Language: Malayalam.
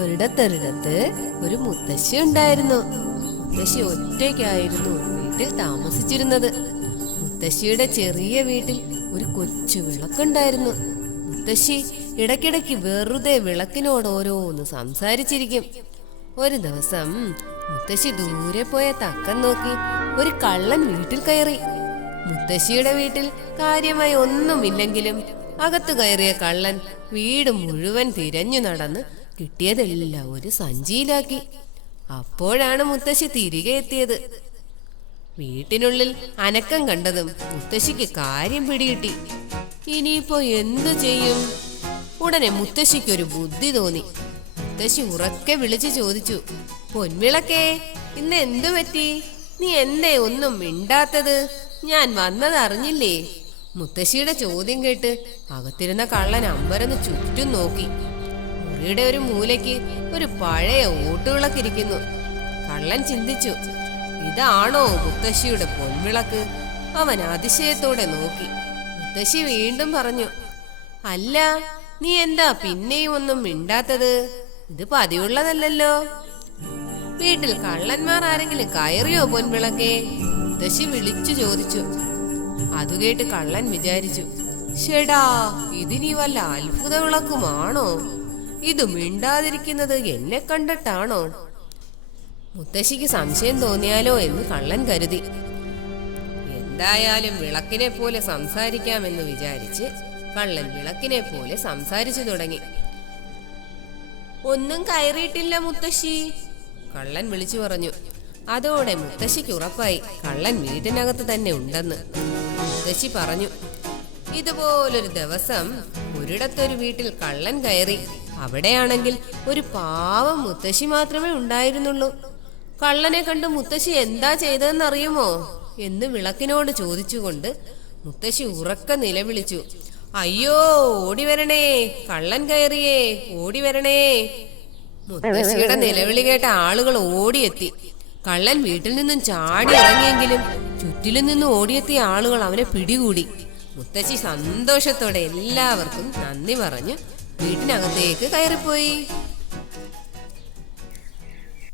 ഒരിടത്തൊരിടത്ത് ഒരു മുത്തശ്ശി ഉണ്ടായിരുന്നു. മുത്തശ്ശി ഒറ്റയ്ക്കായിരുന്നു വീട്ടിൽ താമസിച്ചിരുന്നത്. മുത്തശ്ശിയുടെ ചെറിയ വീട്ടിൽ ഒരു കൊച്ചു വിളക്കുണ്ടായിരുന്നു. മുത്തശ്ശി ഇടയ്ക്കിടയ്ക്ക് വെറുതെ വിളക്കിനോട് ഓരോന്ന് സംസാരിച്ചിരിക്കും. ഒരു ദിവസം മുത്തശ്ശി ദൂരെ പോയ തക്കം നോക്കി ഒരു കള്ളൻ വീട്ടിൽ കയറി. മുത്തശ്ശിയുടെ വീട്ടിൽ കാര്യമായി ഒന്നുമില്ലെങ്കിലും അകത്തു കയറിയ കള്ളൻ വീട് മുഴുവൻ തിരഞ്ഞു നടന്ന് കിട്ടിയതെല്ലാം ഒരു സഞ്ചിയിലാക്കി. അപ്പോഴാണ് മുത്തശ്ശി തിരികെ എത്തിയത്. വീട്ടിനുള്ളിൽ അനക്കം കണ്ടതും മുത്തശ്ശിക്ക് കാര്യം പിടികിട്ടി. ഇനിയിപ്പോ എന്തു ചെയ്യും? ഉടനെ മുത്തശ്ശിക്കൊരു ബുദ്ധി തോന്നി. മുത്തശ്ശി ഉറക്കെ വിളിച്ചു ചോദിച്ചു, പൊൻവിളക്കേ, ഇന്ന് എന്തു പറ്റി? നീ എന്തേ ഒന്നും മിണ്ടാത്തത്? ഞാൻ വന്നത് അറിഞ്ഞില്ലേ? മുത്തശ്ശിയുടെ ചോദ്യം കേട്ട് അകത്തിരുന്ന കള്ളൻ അമ്പരന്ന് ചുറ്റും നോക്കി. മുറിയുടെ ഒരു മൂലയ്ക്ക് ഒരു പഴയ ഓട്ടുവിളക്കിരിക്കുന്നു. കള്ളൻ ചിന്തിച്ചു, ഇതാണോ മുത്തശ്ശിയുടെ പൊൻവിളക്ക്? അവൻ അതിശയത്തോടെ നോക്കി. മുത്തശ്ശി വീണ്ടും പറഞ്ഞു, അല്ല, നീ എന്താ പിന്നെയും ഒന്നും മിണ്ടാത്തത്? ഇത് പതിവുള്ളതല്ലോ. വീട്ടിൽ കള്ളന്മാർ ആരെങ്കിലും കയറിയോ പൊൻവിളക്കേ? മുത്തശ്ശി വിളിച്ചു ചോദിച്ചു. അതു കേട്ട് കള്ളൻ വിചാരിച്ചു, ഷെടാ, ഇതിനി വല്ല അത്ഭുത വിളക്കുമാണോ? ഇത് മിണ്ടാതിരിക്കുന്നത് എന്നെ കണ്ടിട്ടാണോ? മുത്തശ്ശിക്ക് സംശയം തോന്നിയാലോ എന്ന് കള്ളൻ കരുതി. എന്തായാലും വിളക്കിനെ പോലെ സംസാരിക്കാമെന്ന് വിചാരിച്ച് കള്ളൻ വിളക്കിനെ പോലെ സംസാരിച്ചു തുടങ്ങി. ഒന്നും കയറിയിട്ടില്ല മുത്തശ്ശി, കള്ളൻ വിളിച്ചു പറഞ്ഞു. അതോടെ മുത്തശ്ശിക്ക് ഉറപ്പായി കള്ളൻ വീട്ടിനകത്ത് തന്നെ ഉണ്ടെന്ന്. മുത്തശ്ശി പറഞ്ഞു, ഇതുപോലൊരു ദിവസം ഒരിടത്തൊരു വീട്ടിൽ കള്ളൻ കയറി. അവിടെയാണെങ്കിൽ ഒരു പാവം മുത്തശ്ശി മാത്രമേ ഉണ്ടായിരുന്നുള്ളൂ. കള്ളനെ കണ്ട് മുത്തശ്ശി എന്താ ചെയ്തതെന്നറിയുമോ എന്ന് വിളക്കിനോട് ചോദിച്ചുകൊണ്ട് മുത്തശ്ശി ഉറക്കെ നിലവിളിച്ചു, അയ്യോ, ഓടി വരണേ, കള്ളൻ കയറിയേ, ഓടി വരണേ. മുത്തശ്ശിയുടെ നിലവിളി കേട്ട ആളുകൾ ഓടിയെത്തി. കള്ളൻ വീട്ടിൽ നിന്നും ചാടി ഇറങ്ങിയെങ്കിലും ചുറ്റിലും നിന്നും ഓടിയെത്തിയ ആളുകൾ അവനെ പിടികൂടി. മുത്തശ്ശി സന്തോഷത്തോടെ എല്ലാവർക്കും നന്ദി പറഞ്ഞു വീട്ടിനകത്തേക്ക് കയറിപ്പോയി.